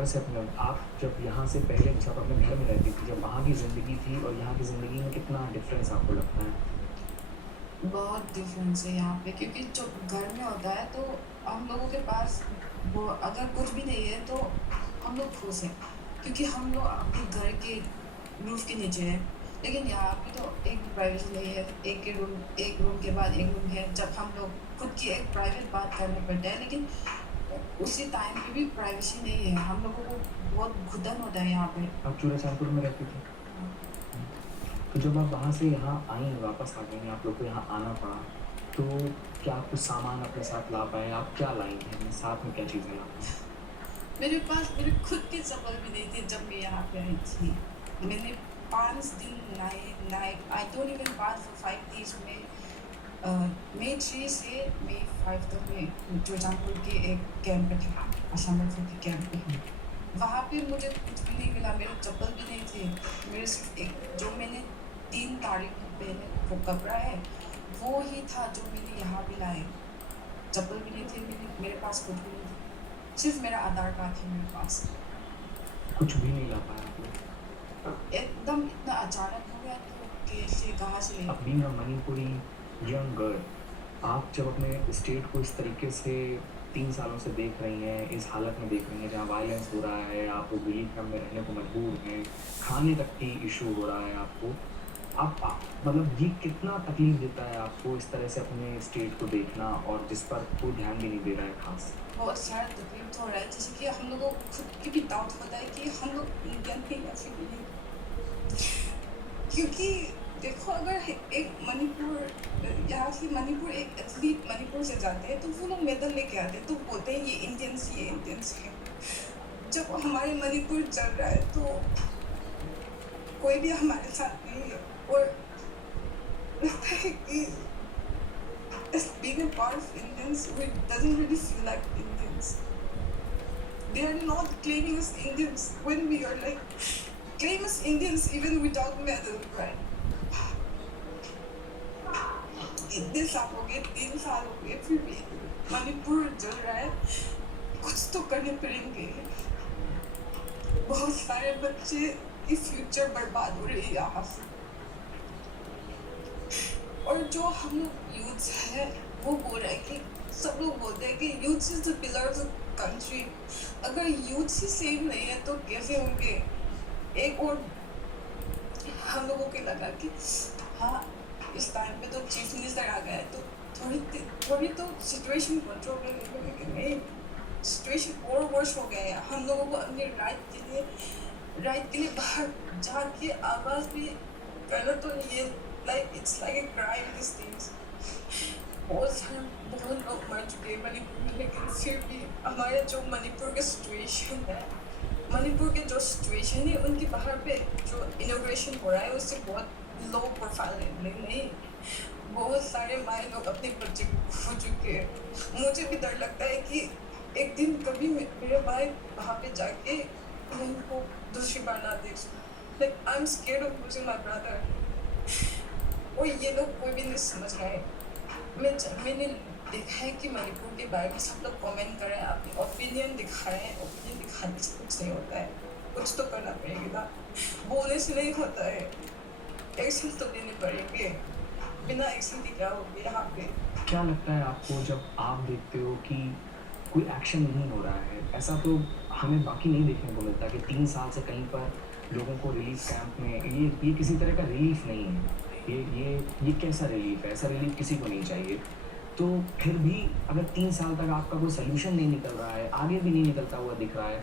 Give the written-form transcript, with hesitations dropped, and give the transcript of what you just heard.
घर से अपने आप जब यहाँ से पहले जब अपने घर में रहती थी, जब वहाँ की ज़िंदगी थी और यहाँ की ज़िंदगी में कितना डिफ़रेंस आपको लगता है? बहुत डिफरेंस है यहाँ पे क्योंकि जो घर में होता है तो हम लोगों के पास वो अगर कुछ भी नहीं है तो हम लोग खुश हैं क्योंकि हम लोग अपने घर के रूफ के नीचे हैं। लेकिन यहाँ पे तो एक भी प्राइवेसी नहीं है। एक रूम के बाद एक रूम है। जब हम लोग खुद की एक प्राइवेट बात करना पड़ता है, लेकिन उसी टाइम पे भी प्राइवेसी नहीं है। हम लोगों को बहुत घुटन होता है यहाँ पे। आप चूरा-चाँदपुर में रहती थी? हाँ। तो जब आप वहाँ से यहाँ आईं, वापस आ गईं, आप लोग को यहाँ आना पड़ा, तो क्या आप कुछ सामान अपने साथ ला पाए? आप क्या लाई हैं? साथ में क्या चीज़ें ला पाईं? मेरे पास मेरे खुद के चप्पल भी नहीं थे जब मैं यहाँ पे आई थी। मैंने 5 दिन night I don't even bath for 5 days में मई 3 से मई 5 तक मैं जोजानपुर के एक कैंप पे था, असम राइफल के कैंप पे। वहाँ पे मुझे कुछ भी नहीं मिला, मेरे चप्पल भी नहीं थे। मेरे सिर्फ एक जो मैंने 3 तारीख को पहने वो कपड़ा है, वो ही था जो मैंने यहाँ भी लाए। चप्पल भी नहीं थे, मेरे पास कुछ भी नहीं था। सिर्फ मेरा आधार कार्ड है मेरे पास। कुछ भी नहीं ला पाए आप लोग? एकदम इतना अचानक हो गया तो कैसे कहाँ से अब being a Manipuri young girl, आप जब अपने स्टेट को इस तरीके से 3 सालों से देख रही हैं, इस हालत में देख रही हैं जहाँ वायलेंस हो रहा है, आप लोग रिलीफ कैंप में रहने को मजबूर हैं, खाने तक की इश्यू हो रहा है आपको। आप मतलब ये कितना तकलीफ़ देता है आपको इस तरह से अपने स्टेट को देखना और जिस पर कोई ध्यान भी नहीं दे रहा है ख़ास? बहुत सारा तकलीफ तो हो रहा है, जैसे कि हम लोगों को खुद की भी डाउट होता है कि हम लोग इंडियन हैं या फिर नहीं। क्योंकि देखो अगर एक मणिपुर यहाँ से मणिपुर एक एथलीट मणिपुर से जाते हैं तो वो लोग मेडल लेके आते हैं तो बोलते हैं ये इंडियंस है। जब हमारे मणिपुर चल रहा है तो कोई भी हमारे साथ नहीं है और लगता है कि as being a part of Indians, we doesn't really feel like Indians. They are not claiming us Indians when we are like claim us Indians even without medal, right? इतने साल हो गए, 3 साल हो गए, फिर भी मणिपुर जल रहा है। कुछ तो करने पड़ेंगे। बहुत सारे बच्चे की फ्यूचर बर्बाद हो रही है यहाँ से। और जो हम लोग यूथ है वो बोल रहे हैं कि सब लोग बोलते हैं कि youth is the pillar of the country. अगर यूथ ही सेम नहीं है तो कैसे होंगे। एक और हम लोगों को लगा कि हाँ इस टाइम पे तो चीफ मिनिस्टर आ गया है तो थोड़ी तो सिचुएशन कंट्रोल में लेकिन लेकिन नहीं, सिचुएशन और वर्स हो गया है। हम लोगों को अपने राइट के लिए बाहर जाके आवाज़ भी करना तो नहीं है। Like it's like a crime these days. बहुत लोग मर चुके हैं मणिपुर में, लेकिन फिर भी हमारे जो मणिपुर के सिचुएशन है, मणिपुर के जो सिचुएशन है उनके बाहर पे जो इनोग्रेशन हो रहा है उससे बहुत लो प्रोफाइल है। लेकिन नहीं, बहुत सारे माए लोग अपने बच्चे को खो चुके हैं। मुझे भी डर लगता है कि एक दिन कभी मेरे भाई वहाँ पे जाके उनको दूसरी बार ना देख सकूं। Like I'm scared of losing my brother. और ये लोग कोई भी नहीं समझ रहा है। मैंने देखा है कि मणिपुर के बारे में सब लोग कमेंट कर रहे हैं, अपनी ओपिनियन दिखा रहे हैं। ओपिनियन दिखाने से कुछ नहीं होता है, कुछ तो करना पड़ेगा। बोलने से नहीं होता है, एक्शन तो लेने पड़ेंगे। बिना एक्शन के क्या होगा यहाँ पे। क्या लगता है आपको जब आप देखते हो कि कोई एक्शन नहीं हो रहा है? ऐसा तो हमें बाकी नहीं देखने को मिलता कि 3 साल से कहीं पर लोगों को रिलीफ कैंप में ये किसी तरह का रिलीफ नहीं है। ये कैसा रिलीफ है? ऐसा रिलीफ किसी को नहीं चाहिए। तो फिर भी अगर 3 साल तक आपका कोई सॉल्यूशन नहीं निकल रहा है, आगे भी नहीं निकलता हुआ दिख रहा है,